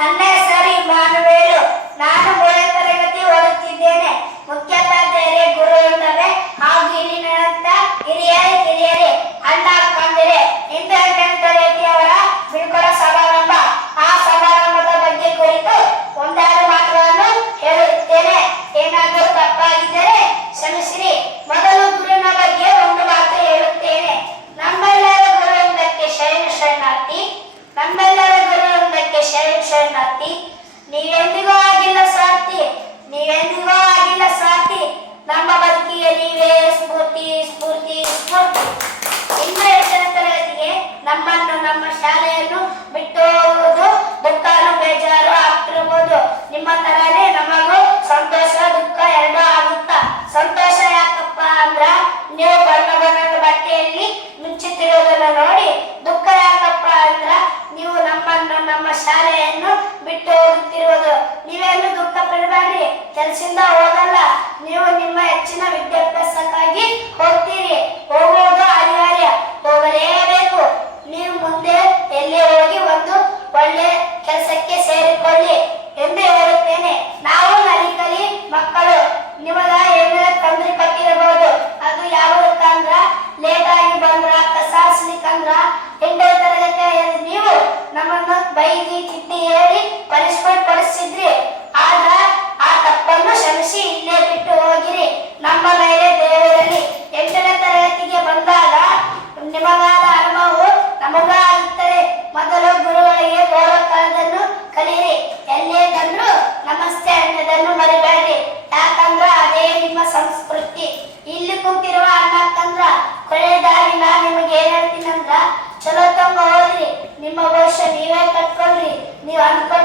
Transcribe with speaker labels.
Speaker 1: Hasta ಶರಣಾರ್ಥಿ ನೀವೆಂದಿಗೂ ಆಗಿಲ್ಲ ಸ್ವಾರ್ಥಿ ನೀವೆಂದಿಗೂ ಆಗಿಲ್ಲ ಸಾತಿ ನಮ್ಮ ಬದುಕಿಗೆ ನೀವೇ ಸ್ಫೂರ್ತಿ ಸ್ಫೂರ್ತಿ ಸ್ಫೂರ್ತಿ. ಇಂದ್ರ ಎಂಟನೇ ತರಗತಿಗೆ ನಮ್ಮನ್ನು, ನಮ್ಮ ಶಾಲೆಯನ್ನು ಬಿಟ್ಟು ಹೋಗುವುದು ದುಃಖನು ಬೇಜಾರು ಆಗ್ತಿರ್ಬೋದು. ನಿಮ್ಮ ತರನೇ ನಮಗೂ ಸಂತೋಷ, ದುಃಖ ಎರಡೂ ಆಗುತ್ತಾ? ಸಂತೋಷ ಯಾಕಪ್ಪ ಅಂದ್ರ, ನೀವು ಬಿಟ್ಟು ಹೋಗುತ್ತಿರುವುದು ನೀವೇನು ದುಃಖ ಪಡಬೇಡಿ ಕೆಲಸದಿಂದ ಹೋಗಲ್ಲ. ನೀವು ನಿಮ್ಮ ಹೆಚ್ಚಿನ ವಿದ್ಯಾಭ್ಯಾಸಕ್ಕಾಗಿ ಹೋಗ್ತೀರಿ. ಹೋಗುವುದು ಅನಿವಾರ್ಯ. ಹೋಗಲೇಬೇಕು. ನೀವು ಮುಂದೆ ಎಲ್ಲಿ ಹೋಗಿ ಒಂದು ಒಳ್ಳೆ ಕೆಲಸಕ್ಕೆ ಸೇರಿಕೊಳ್ಳಿ ಎಂದು ಹೇಳುತ್ತೇನೆ. ನಾವು ನಲಿಕಲಿ ಮಕ್ಕಳು. ನಿಮಗ ಏನೆಲ್ಲ ತೊಂದರೆ ಕೊಟ್ಟಿರಬಹುದು. ಅದು ಯಾವುದಕ್ಕಂದ್ರ ಲೇಟ್ ಆಗಿ ಬಂದ್ರ ಕಸಾಸ್ಲಿಕ್ಕಂದ್ರ ಎಂಟನೇ ತರಗತಿ ನೀವು ನಮ್ಮನ್ನು ಬೈದಿ ತಿದ್ದಿ ಕುಂತಿರುವ ಅಣ್ಣಕ್ಕಂದ್ರ ಕೊನೆಯದಾಗಿ ನಾ ನಿಮಗೆ ಏನ್ ಹೇಳ್ತೀನಂದ್ರ, ಚಲೋ ತಂಗ ಹೋದ್ರಿ, ನಿಮ್ಮ ಭವಿಷ್ಯ ನೀವೇ ಕಟ್ಕೊಳ್ರಿ, ನೀವ್ ಅನ್ಕೊ